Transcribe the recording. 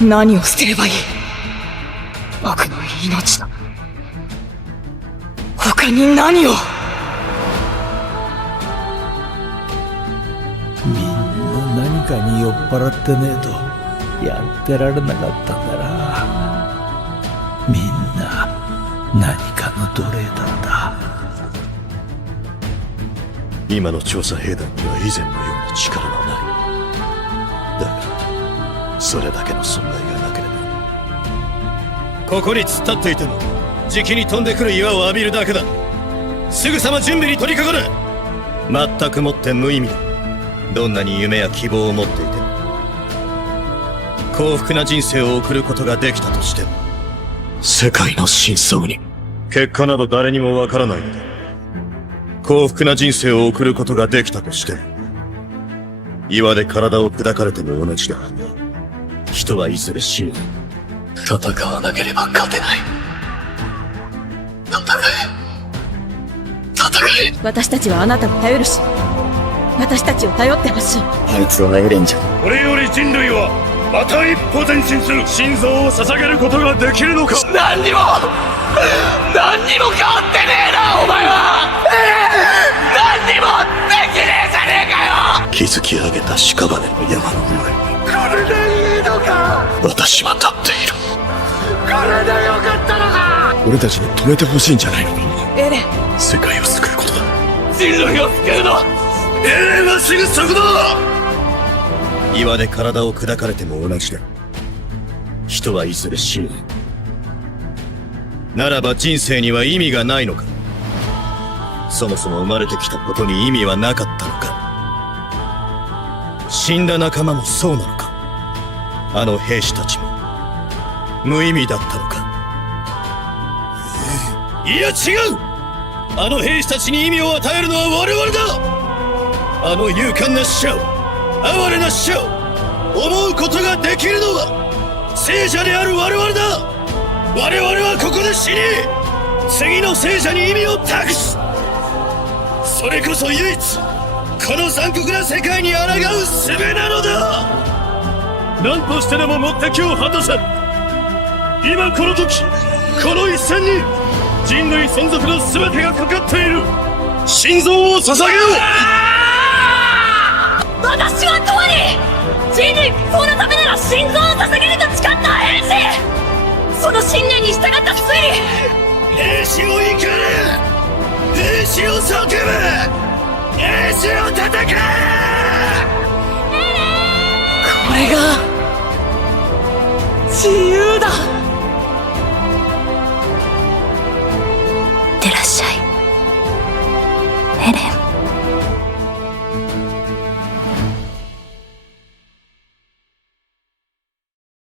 何を捨てればいい。悪の命だ。他に何を。みんな何かに酔っ払ってねえとやってられなかったんだな。みんな何かの奴隷だった。今の調査兵団には以前のような力はない。だがそれだけの損害がなければ、ここに突っ立っていてもじきに飛んでくる岩を浴びるだけだ。すぐさま準備に取り掛かる。全くもって無意味だ。どんなに夢や希望を持っていても、幸福な人生を送ることができたとしても、世界の真相に結果など誰にもわからないのだ。幸福な人生を送ることができたとしても、岩で体を砕かれても同じだ。人はいずれ死ぬ。戦わなければ勝てない。戦え。私たちはあなたを頼るし、私たちを頼ってほしい。あいつはエレンじゃ。これより人類はまた一歩前進する。心臓を捧げることができるのか。何にも変わってねえな、お前は。何にもできねえじゃねえかよ。築き上げた屍の山の上にこれでいいのか。私は立っている。これでよかったのか。俺たちに止めてほしいんじゃないのか。エレン、世界を救うことだ。人類を救うのはエレンはすぐそこだ。岩で体を砕かれても同じだ。人はいずれ死ぬ。ならば人生には意味がないのか。そもそも生まれてきたことに意味はなかったのか。死んだ仲間もそうなのか。あの兵士たちも無意味だったのか。いや違う。あの兵士たちに意味を与えるのは我々だ。あの勇敢な死者を、哀れな死者を思うことができるのは聖者である我々だ。我々はここで死に、次の聖者に意味を託す。それこそ唯一この残酷な世界に抗う術なのだ。何としてでも目的を果たせ。今この時、この一戦に人類存続の全てがかかっている。心臓を捧げよう。私は永遠に人類復興のためなら心臓を捧げると誓った兵士。その信念に従った推理。兵士を怒れ。兵士を叫べ。兵士を戦え。これが自由